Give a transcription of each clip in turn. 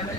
ml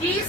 30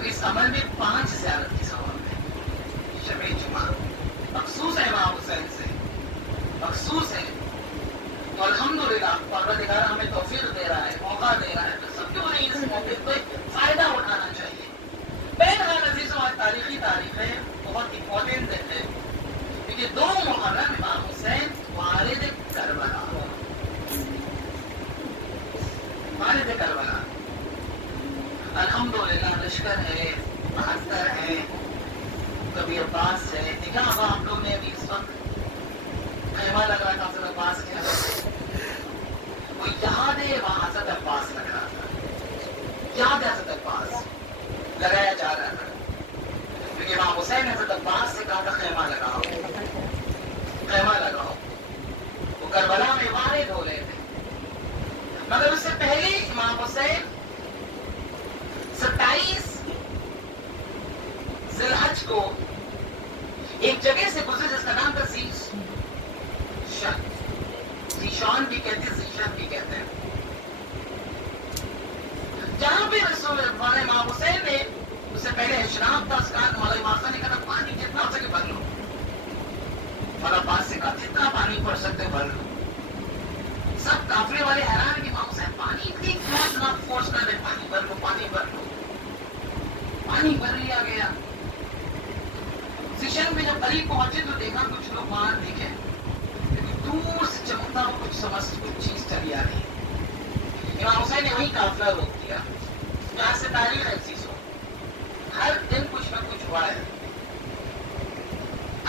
تو اس عمل میں 5 زیارت کی ثواب ہے. شب جمعہ مخصوص ہے امام حسین سے، مخصوص ہے. تو الحمدللہ پروردگار ہمیں توفیق دے رہا ہے، موقع دے رہا ہے، تو سب کیوں نہیں اس موقع کو فائدہ اٹھانا چاہیے. بہرحال عزیزوں، آج تاریخی تاریخ ہے، بہت امپورٹنٹ ہے، کیونکہ 2 محرم امام حسین والد کربلا، والد کربلا. الحمدللہ لشکر ہے، 72 ہے، کبھی عباس ہے. دیکھا ہوگا آپ لوگ نے ابھی اس وقت خیمہ لگ رہا تھا حضرت عباس کے حضرت، وہ یاد ہے وہاں حضرت عباس لگ رہا تھا، یاد ہے حضرت عباس لگایا جا رہا تھا، کیونکہ امام حسین نے حضرت عباس سے کہا تھا خیمہ لگاؤ، خیمہ لگاؤ. وہ کربلا میں وارد ہو رہے تھے، مگر اس سے پہلے امام حسین 27 ذی الحج کو ایک جگہ سے گزرے جس کا نام تھا زیشان بھی کہتے ہیں، زیشان بھی کہتے ہیں، جہاں پہ رسول اللہ امام حسین نے اس سے پہلے اشراف تھا، اس کا مولا امام حسین نے کہا پانی جتنا ہو سکے بھر لو. مولا عباس سے کہا جتنا پانی بھر سکتے بھر لو. سب قافلے والے حیران کہ امام حسین پانی اتنی کیوں اتنا فورس کر رہے، پانی بھر لو، پانی بھر لو. پانی بھر لیا گیا. زیشان میں جب قریب پہنچے تو دیکھا کچھ لوگ وہاں دیکھے، دور سے چمکتا ہو کچھ چیز چلی آ رہی ہے. امام حسین نے وہیں قافلہ روک دیا. یہاں سے تاریخ ہے چیزوں، ہر دن کچھ نہ کچھ ہوا ہے.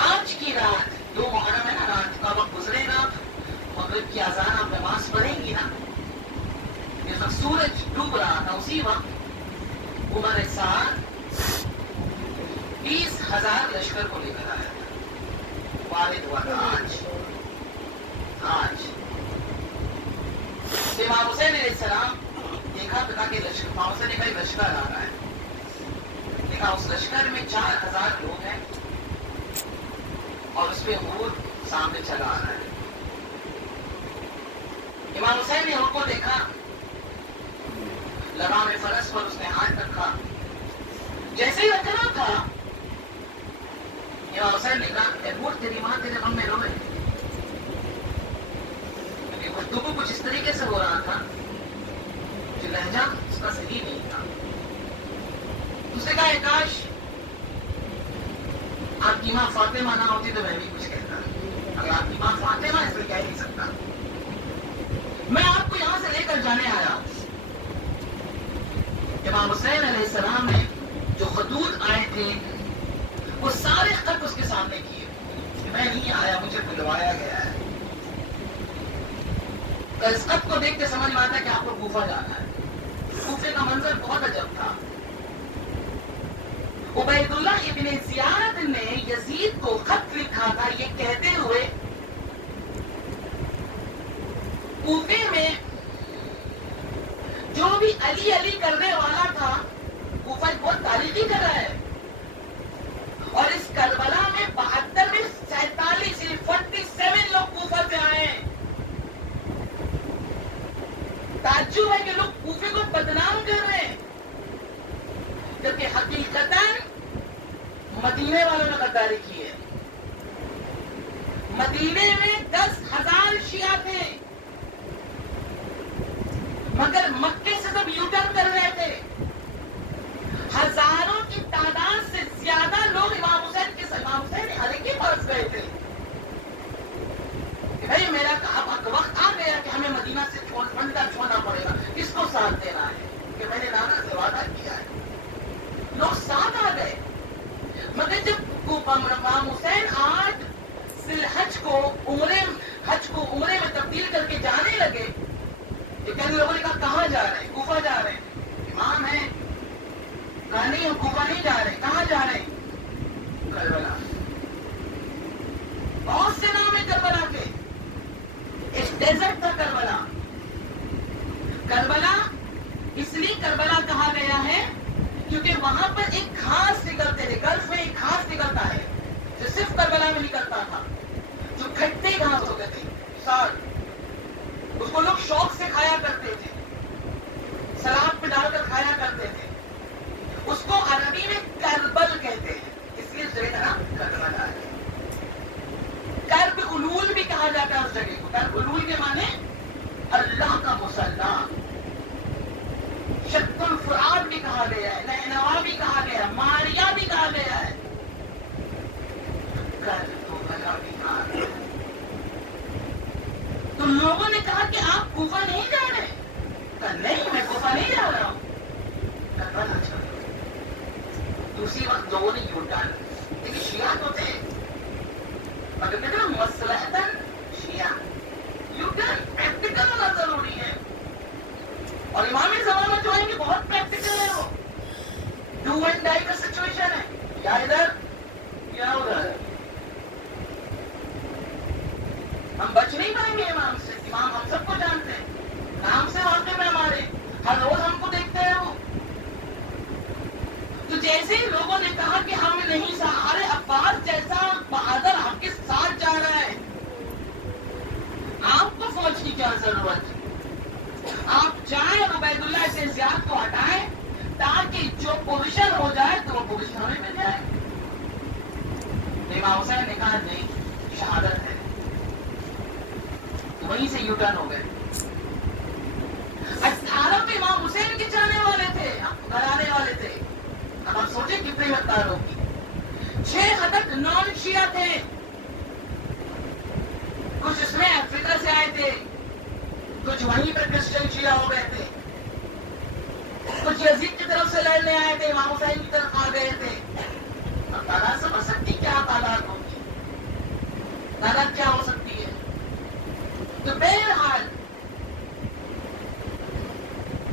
آج کی رات 2 محرم ہے نا، رات کا وقت گزرے گا، مغرب کی اذان آپ نماز پڑھیں گی نا، جس وقت سورج ڈوب رہا تھا اسی وقت عمر سعد 20,000 لشکر کو لے کر آیا تھا، والد ہوا تھا. آج امام حسین علیہ السلام دیکھا تو کہا کہ لشکر، امام حسین نے کہا لشکر آ رہا ہے. دیکھا اس لشکر میں 4,000 لوگ ہیں اور اس پہ اونٹ سامنے چلا آ رہا ہے. امام حسین نے ان کو دیکھا، لگام فرس پر اس نے ہاتھ رکھا. جیسے ہی رکھنا تھا امام حسین نے کہا اے اونٹ تیری ماں تیرے غم میں روئے. گفتگو کچھ اس طریقے سے ہو رہا تھا جو لہجہ اس کا صحیح نہیں تھا. اس نے کہا کاش آپ کی ماں فاطمہ نہ ہوتی تو میں بھی کچھ کہتا. اگر آپ کی ماں فاطمہ ہے تو کہہ نہیں سکتا. میں آپ کو یہاں سے لے کر جانے آیا. امام حسین علیہ السلام نے جو خطوط آئے تھے وہ سارے خط اس کے سامنے کیے کہ میں نہیں آیا، مجھے بلوایا گیا ہے. اس خط کو دیکھ کے سمجھ میں آتا ہے کہ آپ کو کوفہ جانا ہے. کوفے کا منظر بہت عجب تھا. عبید اللہ ابن زیاد نے یزید کو خط لکھا تھا یہ کہتے ہوئے کوفے میں جو بھی علی علی کرنے والا تھا، کوفہ بہت تاریخی جگہ ہے، اور اس کربلا میں 72 میں 47 لوگ کوفہ سے آئے ہیں. تعجب ہے کہ لوگ کوفے کو بدنام کر رہے ہیں، جبکہ حقیقتاً مدینے والوں نے غداری کی ہے. مدینے میں 10,000 شیعہ تھے، مگر مکے سے سب یو ٹرن کر رہے تھے. ہزاروں کی تعداد سے زیادہ لوگ امام حسین علی کے پاس گئے تھے. بھائی میرا وقت آ گیا کہ ہمیں مدینہ سے چھوڑنا پڑے گا. کس کو ساتھ دینا ہے کہ میں نے نانا سے وعدہ کیا ہے. لوگ ساتھ آ گئے، مگر جب امام حسین 8 ذی الحج کو عمرے میں تبدیل کر کے جانے لگے، کہ کئی لوگوں نے کہا کہاں جا رہے ہیں؟ کوفہ جا رہے ہیں. امام ہے کہا نہیں ہم کوفہ نہیں جا رہے. کہاں جا رہے ہیں؟ کربلا. بہت سے نام ہے کربلا کے. ایک ڈیزرٹ تھا کربلا. کربلا اس لیے کربلا کہا گیا ہے کیونکہ وہاں پر ایک گھاس نکلتے تھے. گلف میں ایک گھاس نکلتا ہے جو صرف کربلا میں نکلتا تھا، جو کھٹے گھاس ہوتے تھے. ساگ اس کو لوگ شوق سے کھایا کرتے تھے، سلاد پہ ڈال کر کھایا کرتے تھے. اس کو نے یو ٹرن. لیکن شیعہ تو تھے مگر کہتے ہیں مصلحتاً شیعہ. یو ٹرن پریکٹیکل ہونا ضروری ہے. اور امام زمانہ جو ہے کہ بہت پریکٹیکل ہے. وہ ڈو اینڈ ڈائی کا سچویشن ہے, یا ادھر یا ادھر. ہم بچ نہیں پائیں گے امام سے. امام ہم سب کو جانتے ہیں, نام سے واقع میں ہمارے, ہر روز ہم کو دیکھتے ہیں وہ. تو جیسے ہی لوگوں نے کہا کہ ہم نہیں سارے عباس جیسا بہادر آپ کے ساتھ جا رہا ہے, آپ کو فوج کی کیا ضرورت ہے؟ آپ جائیں اور عبید اللہ سے زیاد کو ہٹائیں تاکہ جو پوزیشن ہو جائے تو وہ پوزیشن ہونے میں جائے. امام حسین نے کہا نہیں شہادت ہے, وہیں سے یو ٹرن ہو گئے. 18 پہ امام حسین کے جانے والے تھے, گھر آنے والے تھے. اب آپ سوچیں کتنی مقدار ہوگی. 6 خطک نان شیعہ تھے, کچھ اس میں افریقہ سے آئے تھے, کچھ وہیں پر کرسچن شیعہ ہو گئے تھے, کچھ یزید کی طرف سے لڑنے آئے تھے, امام حسین کی طرف آ گئے تھے. اب تعداد سمجھ سکتی کیا تعداد ہوگی, تعداد کیا ہو سکتی ہے. تو بہرحال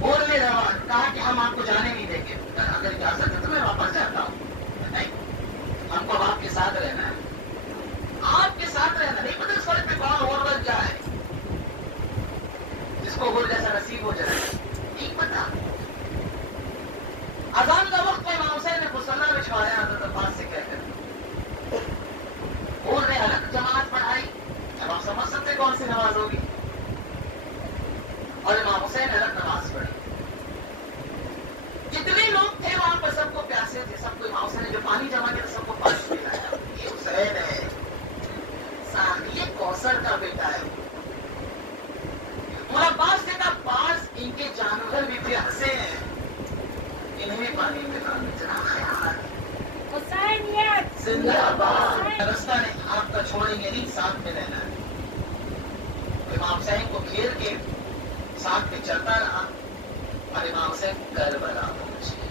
اور نے کہا کہ ہم آپ کو جانے نہیں دیں گے. اگر اجازت ہے تو میں واپس جاتا ہوں. نہیں, ہم کو آپ کے ساتھ رہنا ہے, آپ کے ساتھ رہنا. نہیں پتہ اس والے پہ کون اور بڑھ جائے, جس کو گول جیسا نصیب ہو جائے, نہیں پتا. اذان کا وقت امام حسین نے مصلی بچھوایا حضرت عباس سے کہہ کر, اور نے الگ جماعت پڑھائی. اب آپ سمجھ سکتے کون سی نماز ہوگی, اور امام حسین الگ نماز پڑھی. جتنے لوگ تھے وہاں پر سب کو پیاسے تھے, سب کو امام حسین نے جو پانی جمع کیا سب کو پانی پلایا. یہ حسین ہے, یہ کوثر کا بیٹا ہے. اور عباس نے کہا عباس ان کے جانور بھی پیاسے ہیں, انہیں بھی پانی پلانا. اتنا خیال حسینیت زندہ آباد. رستہ نہیں, آپ کا چھوڑیں گے نہیں, ساتھ میں رہنا ہے. امام حسین کو گھیر کے ساتھ میں چلتا رہا اور امام حسین کربلا پہنچے.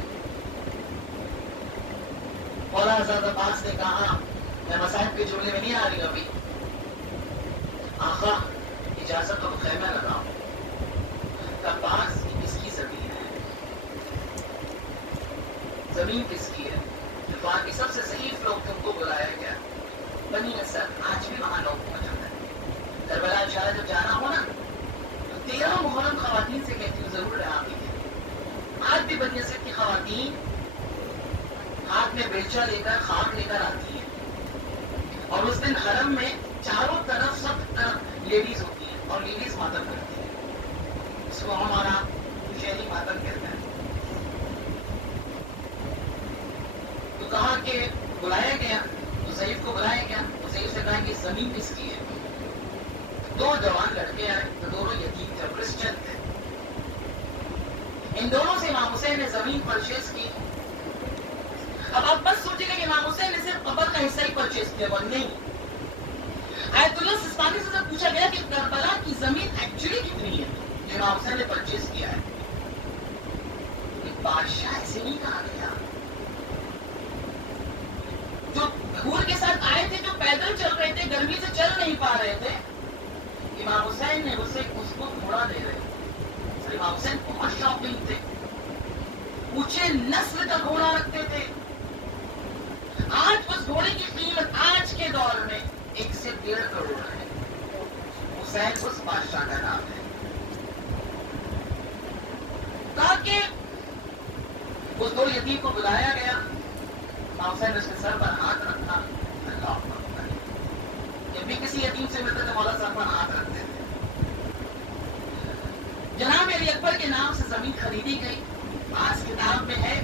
مولا حضرت عباس نے کہا میں مصاحب کے جملے میں نہیں آ رہی ابھی, آقا اجازت تو خیمہ لگاؤ. عباس کس کی زمین ہے, زمین کس کی ہے؟ وہاں کے سب سے ضعیف لوگ تم کو بلایا گیا, بنی اسد. آج بھی وہاں لوگ موجود ہیں. کربلا انشاءاللہ جب جانا ہو نا تو 13 محرم خواتین سے کہتی ہوں ضرور رہا بھی ہے. آج بھی بنی اسد کی خواتین ہاتھ میں بیلچا لے کر خاک لے کر آتی ہیں, اور اس دن حرم میں چاروں طرف سب طرف لیڈیز ہوتی ہیں اور لیڈیز ماتم کرتی ہیں. اس کو ہمارا شہری ماتم کہتا ہے. تو کہا کہ بلایا گیا, تو ضعیف کو بلایا گیا, تو ضعیف سے کہا کہ زمین کس کی ہے. 2 جوان لڑکے آئے, تو دونوں یتیم تھے, کرسچن تھے. ان دونوں سے امام حسین نے زمین پرچیز کی. اب آپ بس سوچیں گے کہ امام حسین نے صرف قبر کا حصہ ہی پرچیز کیا, وہ نہیں. آیت اللہ سستانی سے پوچھا گیا کہ کربلا کی زمین ایکچولی کتنی ہے, جو امام حسین نے پرچیز کیا ہے. بادشاہ ایسے نہیں کہا گیا. جو حور کے ساتھ آئے تھے, جو پیدل چل رہے تھے, گرمی سے چل نہیں پا رہے تھے, امام حسین نے اس کو گھوڑا دے رہے. امام حسین بہت شاپنگ تھے, اونچے نسل کا گھوڑا رکھتے تھے. آج اس گھوڑے کی قیمت آج کے دور میں 1 سے 1.5 کروڑ ہے. حسین اس بادشاہ کا نام ہے. تاکہ اس 2 یتیم کو بلایا گیا, امام حسین نے اس کے سر پر ہاتھ رکھا. اللہ اکبر. جب بھی کسی یتیم سے ملتے تھے مولا سر پر ہاتھ رکھتے تھے. جناب علی اکبر کے نام سے زمین خریدی گئی. بعض کتاب میں ہے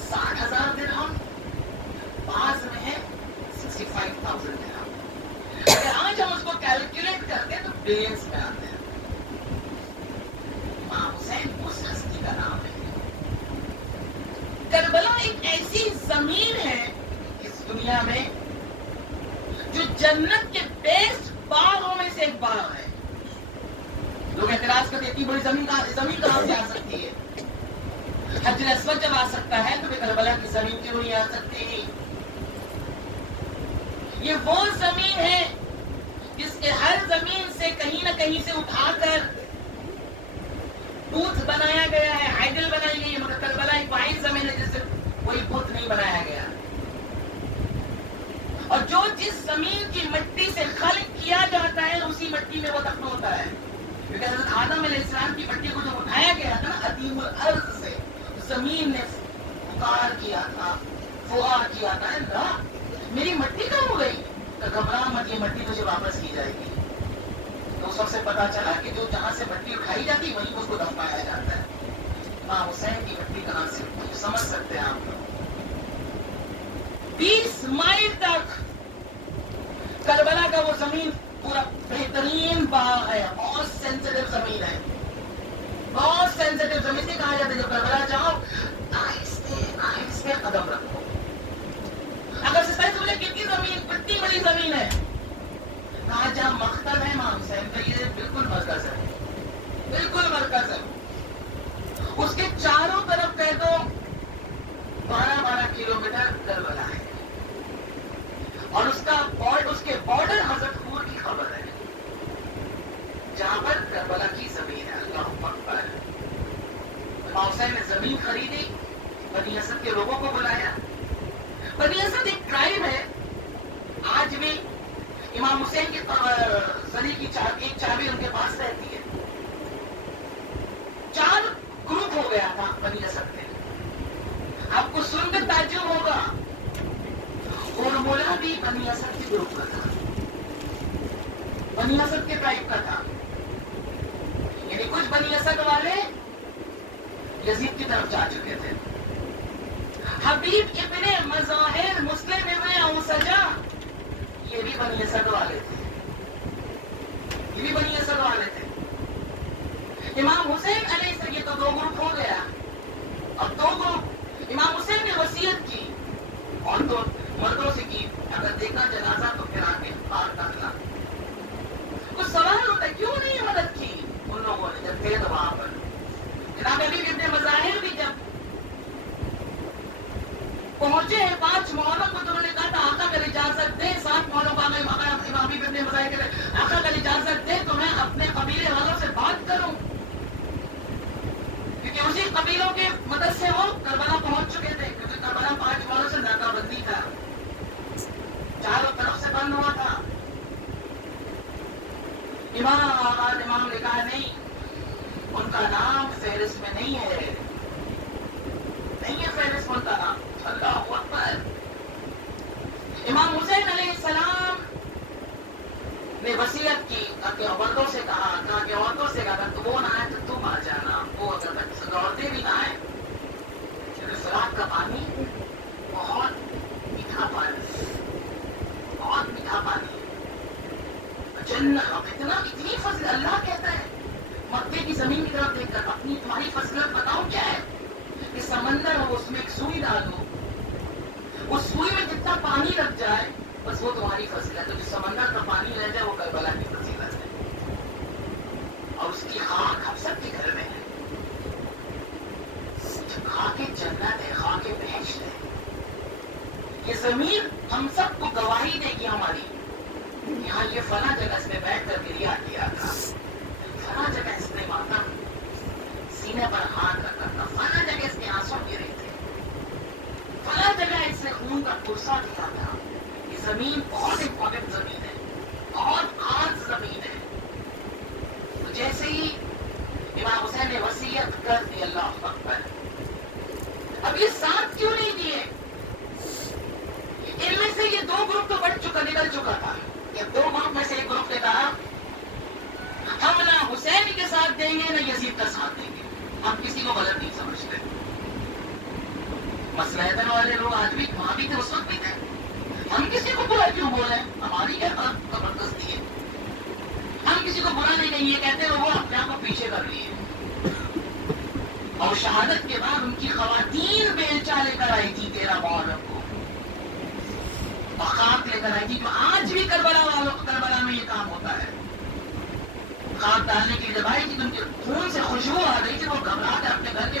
60,000 درہم, بعض میں ہے 65,000 درہم. اگر آج ہم اس کو کیلکولیٹ کرتے ہیں تو بلینز میں آتے ہیں. امام حسین اس ہستی کا نام ہے. کربلا ایک ایسی زمین ہے اس دنیا میں جو جنت کے بیسٹ باغوں میں سے ایک باغ ہے. لوگ اعتراض کرتے اتنی بڑی زمین کہاں سے آ سکتی ہے. حجر اسود جب آ سکتا ہے تو پھر کربلا کی زمین کیوں نہیں آ سکتی؟ یہ وہ زمین ہے جس کے ہر زمین سے کہیں نہ کہیں سے اٹھا کر بت بنایا گیا ہے، آئیڈل بنائی گئی ہے، مگر کربلا ایک واحد زمین ہے جس سے کوئی بت نہیں بنایا گیا. اور جو جس زمین کی مٹی سے خلق کیا جاتا ہے اسی مٹی میں وہ دفن ہوتا ہے. کیونکہ حضرت آدم علیہ السلام کی مٹی کو جو اٹھایا گیا تھا نا عظیم الارض سے، زمین نے پکار کیا تھا، دعا کیا تھا، اللہ میری مٹی کہاں ہو گئی؟ تو گھبرا مت، یہ مٹی تجھے واپس کی جائے گی. تو سب سے پتا چلا کہ جو جہاں سے مٹی اٹھائی جاتی وہیں اس کو دفنایا جاتا ہے. امام حسین کی مٹی کہاں سے اٹھی سمجھ سکتے ہیں آپ لوگ. 20 مائل تک کربلا کا وہ زمین پورا بہترین باغ ہے، بہت سینسیٹیو زمین ہے، بہت سینسیٹیو زمین سے کہا جاتا ہے جب کربلا جاؤ آہستہ آہستہ قدم رکھو. اگر سے سائز بولے کتنی زمین، کتنی بڑی زمین ہے، کہا جہاں مقتل ہے امام حسین کا یہ بالکل مرکز ہے، بالکل مرکز ہے. اس کے چاروں طرف کہہ دو 12 کلومیٹر کربلا ہے، اور اس کے بارڈر حضرت خور کی خبر ہے جہاں پر کربلا کی زمین ہے. اللہ اکبر. امام حسین نے زمین خریدی، بنی اسد کے لوگوں کو بلایا. بنی اسد ایک ٹرائب ہے، آج بھی امام حسین کی زری کی ایک چابی ان کے پاس رہتی ہے. 4 گروپ ہو گیا تھا بنی اسد میں. آپ کو سن کر تعجب ہوگا، اور مولا بھی بنی اسد کے گروپ کا تھا، بنی اسد کے ٹائپ کا تھا. یعنی کچھ بنی اسد والے یزید کی طرف جا چکے تھے. حبیب ابن مظاہر، مسلم ابن اوسجا، یہ بھی بنی اسد والے تھے، یہ بھی بنی اسد والے تھے. امام حسین علیہ السلام، یہ تو 2 گروپ ہو گیا. اب 2 گروپ امام حسین نے وصیت کی، اور تو مردوں سے کی اگر دیکھا جنازہ تو پھر آ کے پار ڈالنا. کچھ سوال ہوتا ہے کیوں نہیں مدد کی ان لوگوں نے جب تھے تو وہاں پر. جناب حبیب ابن مظاہر بھی جب پہنچے ہیں 5 محرم کو تو انہوں نے کہا تھا آقا اگر اجازت دے، 7 محرم کو امام حبیب ابن مظاہر کہتے آقا اگر اجازت دے تو میں اپنے قبیلے والوں سے بات کروں، کیونکہ اسی قبیلوں کے مدد سے وہ کربلا پہنچ چکے تھے. کیونکہ کربلا 5 محرم سے ناکہ بندی تھا، چاروں طرف سے بند ہوا تھا. امام نے کہا نہیں، ان کا نام فہرست میں نہیں ہے، نہیں ہے فہرست ان کا نام. اللہ اکبر. امام حسین علیہ السلام نے وصیت کی کہ عورتوں سے کہا تو وہ نہ آئے تو تم آ جانا، وہ اگر تک عورتیں بھی نہ آئے. فراق کا پانی بہت میٹھا پانی، بہت میٹھا پانی. جنت اتنی فضل اللہ کہتا ہے مکے کی زمین کی طرف دیکھ کر اپنی تمہاری فضلت بتاؤں کیا ہے؟ کہ سمندر ہو اس میں ایک سوئی ڈالو، اس سوئی میں جتنا پانی لگ جائے بس وہ تمہاری فضیلت ہے. جو سمندر کا پانی رہ جائے وہ کربلا کی فضیلت ہے. اور اس کی خاک ہم سب کے گھر میں ہے، خاک جنت ہے، خاک بہشت ہے. یہ زمین ہم سب کو گواہی دے گی ہماری، یہاں یہ فلاں جگہ اس نے بیٹھ کر گریا کیا تھا، فلاں جگہ اس نے ماتم سینے پر ہاتھ رکھا تھا، فلاں جگہ اس کے آنسو گرے تھے، فلاں جگہ اس نے خون کا قرصہ دیا تھا. یہ زمین بہت امپورٹنٹ زمین ہے، بہت خاص زمین ہے. تو جیسے ہی امام حسین نے وصیت کر دی، اللہ اکبر. اب یہ ساتھ کیوں نہیں دیے؟ ان میں سے یہ 2 گروپ تو نکل چکا تھا. یہ 2 گروپ میں سے ایک گروپ نے کہا ہم نہ حسین کے ساتھ دیں گے نہ یزید کا ساتھ دیں گے. ہم کسی کو غلط نہیں سمجھتے. مسلحتن والے لوگ آج بھی وہاں بھی تھے، اس وقت بھی تھے. ہم کسی کو برا کیوں بول رہے ہیں؟ ہماری کیا زبردستی ہے؟ ہم کسی کو برا نہیں کہیں، یہ کہتے ہیں وہ اپنے آپ کو پیچھے کر لیے. اور شہادت کے بعد ان کی خواتین بیلچا لے کر آئی تھی 13 محرم کو، خاک لے کر آئی تھی. جو آج بھی کربلا میں یہ کام ہوتا ہے. خاک ڈالنے کے لیے جب آئی تھی تو ان کے خون سے خوشبو آ رہی تھی، وہ گھبرا کر اپنے گھر کے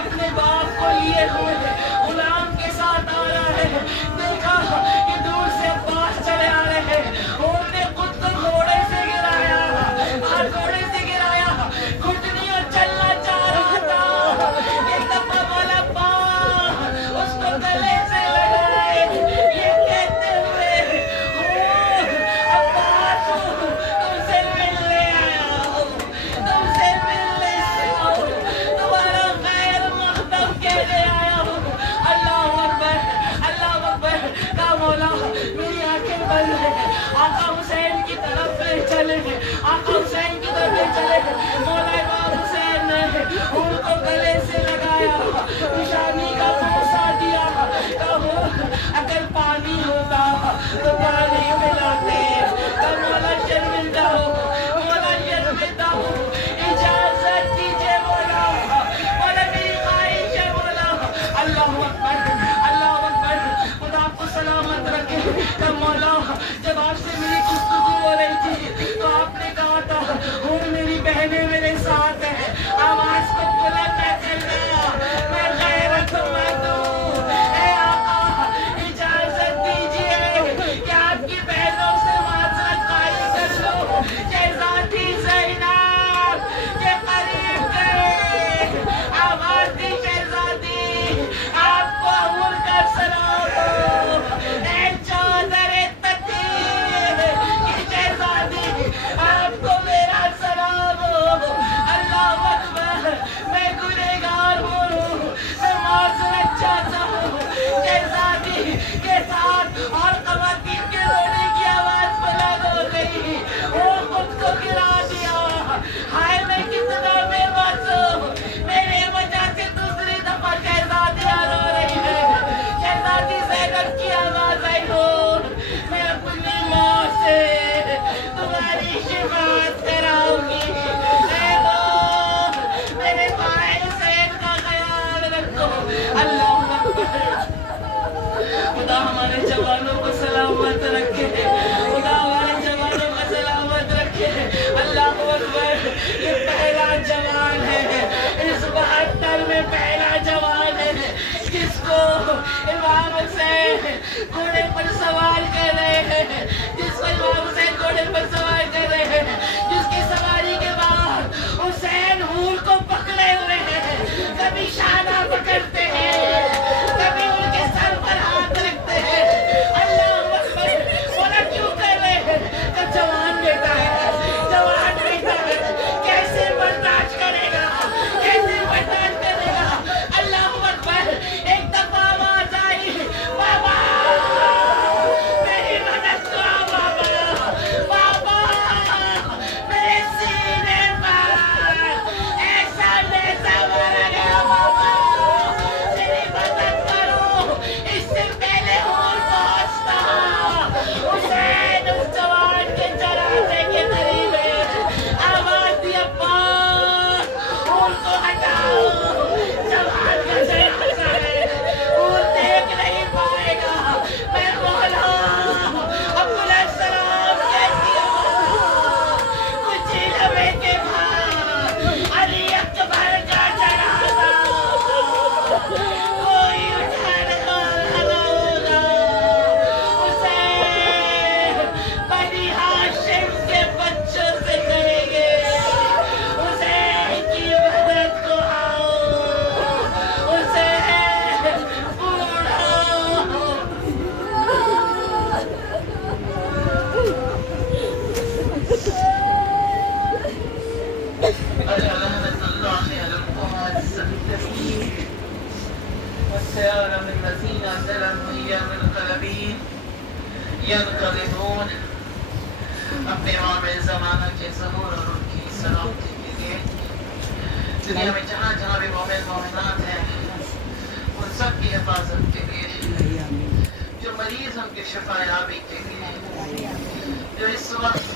اپنے باپ کو لیے ہوئے غلام کے ساتھ آ رہا ہے. دیکھا کہ دور سے عباس چلے آ رہے ہیں. اور نے خود کو گھوڑے سے گرایا, گھوڑے سے گرایا, گھٹنی اور چلنا چاہ رہا تھا. ایک دفعہ والا پاؤں اس کو گلے سے لگائے, یہ کہتے ہوئے عباس تم سے ملنے آیا ہوں, تم سے ملنے آیا ہوں, تمہارا خیر مقدم کہنے آیا ہوں. اللہ اکبر, اللہ اکبر. کہا مولا میری آنکھیں بند ہیں, آقا حسین کی طرف لے چلے, آقا حسین کی طرف لے چلے. مولا امام حسین نے ان کو گلے سے لگایا, نشانی کا بوسہ دیا. کہا اگر پانی ہوتا تو پانی پلاتے. کہا مولا شرمندہ ہو, مولا شرمندہ ہو, اجازت دیجیے مولا, مولا میری خواہش ہے مولا. اللہ اکبر, اللہ اکبر. خدا آپ کو سلامت رکھے. کہ مولا جب آپ سے میری گفتگو ہو رہی تھی تو آپ نے کہا تھا اور میری بہنیں میرے ساتھ ہیں, آواز کو بلند نہ کرنا, میں غیرت مند ہوں. اے آقا اجازت دیجیے کہ آپ کی بہنوں سے معذرت خواہی کر لوں. شہزادی زینب کے قریب گئے, آواز دی شہزادی آپ کو امر کر سلام ہو. اے چادر تطہیر کی شہزادی آپ کو میرا سلام ہو. اللہ اکبر. میں گنہگار ہوں, میں معذرت چاہتا ہوں. شہزادی کے ساتھ اور خواتین کے رونے کی آواز بلند ہو گئی. وہ خود کو گرا دیا. ہائے میں کتنا بے بس ہوں, میرے وجہ سے دوسری دفعہ شہزادیاں رو رہی ہے. شہزادی زینب کی آواز آئی ہو, میں اپنی ماں سے تمہاری شفاعت کراؤں گی. اے ماں میرے بھائی حسین کا خیال رکھو. اللہ اکبر. خدا ہمارے جوانوں کو سلامت رکھے, خدا ہمارے جوانوں کو سلامت رکھے. اللہ اکبر. یہ پہلا جوان ہے, اس 72 میں پہلا جوان ہے جس کو امام حسین گھوڑے پر سوار کر رہے ہیں, جس کو امام حسین گھوڑے پر سوار کر رہے ہیں, جس کی سواری کے بعد حسین حور کو پکڑے ہوئے ہیں. کبھی شانہ پکڑتے ہیں, کبھی ان کے سر پر ہاتھ رکھتے ہیں. اللہ اکبر. بولا کیوں کر رہے ہیں؟ کہ جوان بیٹا ہے, جوان بیٹا ہے, کیسے برداشت کرے گا, کیسے برداشت کرے گا. اللہ اکبر. ایک دفعہ آواز آئی, بابا میری مدد کرو, بابا, بابا میرے سینے پر ایسا نیزہ مارا گیا, بابا میری مدد کرو. اس سے پہلے اور پہنچتا حسین اس جوان کے جنازے کے قریب ہے. آواز دی عباس ان کو ہٹاؤ, جوان کا جنازہ ہے, وہ دیکھ نہیں پائے گا. میں مولا عبدالسلام کہتی ہوں, کچھ لمحے کے بعد علی اکبر کا جنازہ کوئی اٹھانے والا نہ ہوگا. حسین بنی ہاشم کے بچوں سے کہیں گے حسین کی مدد کو آؤ, حسین بوڑھا. والسيارة من الذين ظلموا أيام القلبين ينقلبون. اپنے امام زمانہ کے ظہور اور ان کی سلامتی کے لیے دنیا میں جہاں جہاں بھی مومن مومنات ہیں ان سب کی حفاظت کے لیے, جو مریض ان کی شفا یابی کے لیے, جو اس وقت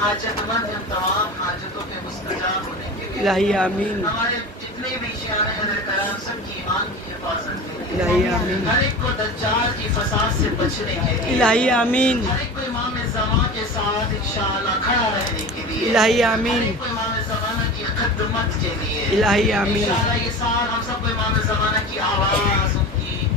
حاجت مند ہیں تمام حاجتوں کے مستجاب ہونے کے لیے, الہی آمین. ہمارے جتنے بھی شان حضرت کرام سب کی ایمان کی حفاظت کے لیے, الہی آمین. ہر ایک کو دجال کی فساد سے بچنے کے لیے, الہی آمین. ہر ایک کو امام زمان کے ساتھ انشاءاللہ کھڑا رہنے کے لیے, الہی ہر آمین. ایک کو امام زمانہ کی خدمت خدمت کے لیے الہی آمین۔ انشاءاللہ یہ سال ہم سب کو امام زمانہ کی آواز ان کی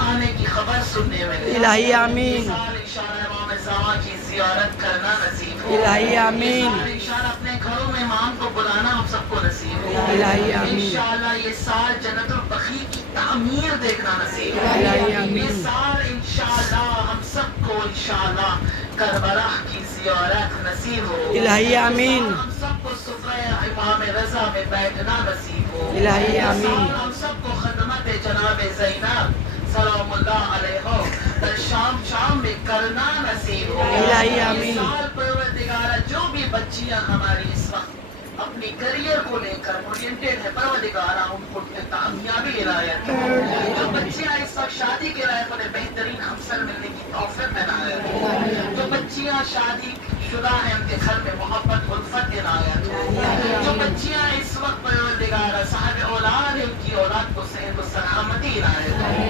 آنے کی خبر سننے میں دے۔ الہی آمین۔ یہ سال انشاءاللہ امام زمانہ کی زیارت کرنا نصیب ہو۔ الہی آمین۔ یہ سال انشاءاللہ اپنے گھروں میں امام کو بلانا ہم سب کو نصیب ہو۔ الہی آمین۔ انشاءاللہ یہ سال جنت البقیع کی تعمیر دیکھنا نصیب ہو۔ الہی آمین۔ یہ سال انشاءاللہ ہم سب کو انشاءاللہ کربلا کی زیارت نصیب ہو۔ الہی آمین۔ یہ سال ہم سب کو سفرہ امام رضا میں بیٹھنا نصیب ہو۔ الہی یہ آمین۔ سال ہم سب کو خدمت جناب زینب سلام اللہ علیہ شام میں کرنا نصیب ہو۔ الہی آمین۔ یہ سال پروردگارہ جو بھی بچیاں ہماری اس وقت اپنی کریئر کو لے کر اورینٹڈ ہے، پروردگارہ ان کو کامیابی عنایت ہو۔ جو بچیاں اس وقت شادی کے لائق انہیں بہترین ہمسر ملنے کی توفیق عنایت ہو۔ جو بچیاں شادی شدہ ہیں ان کے گھر میں محبت الفت عنایت ہو۔ جو بچیاں اس وقت پروردگارہ صاحب اولاد ہیں ان کی اولاد کو صحت و سلامتی عنایت ہو۔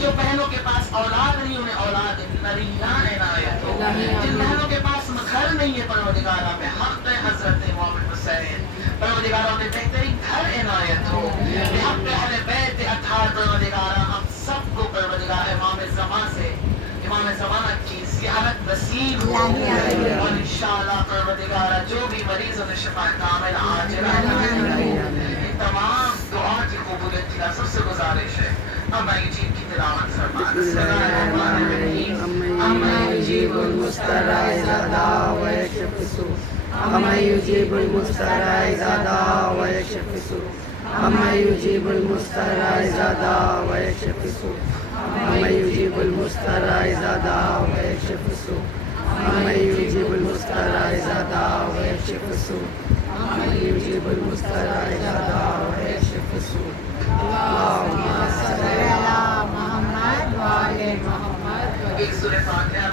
جو بہنوں کے پاس اولاد نہیں انہیں اولاد نریان عنایت ہو۔ جن بہنوں کے پاس گھر نہیں ہے پروردگارہ میں حق حضرت محمد حسین پروردگارہ انہیں بہترین گھر عنایت ہو۔ بحق اہل بیت اطہار پروردگارہ ہم سب کو پروردگارہ امام زمانہ کی زیارت نصیب ہو۔ اور انشاءاللہ پروردگارہ جو بھی مریض انہیں شفا کامل عاجلہ ان تمام دعا کی قبولیت کی سب سے گزارش ہے اما یجیب کی تلاوت فرمانا۔ بسم اللہ الرحمن الرحیم۔ اما یجیب المضطر اذا دعا ویکشف السوء اما یجیب المضطر اذا دعا ویکشف السوء اما یجیب المضطر اذا دعا ویکشف السوء اما یجیب المضطر اذا دعا ویکشف السوء اما یجیب المضطر اذا دعا ویکشف السوء اما یجیب المضطر اذا دعا ویکشف السوء اللهم صل علی محمد و آل محمد۔ ایک سورہ فاتحہ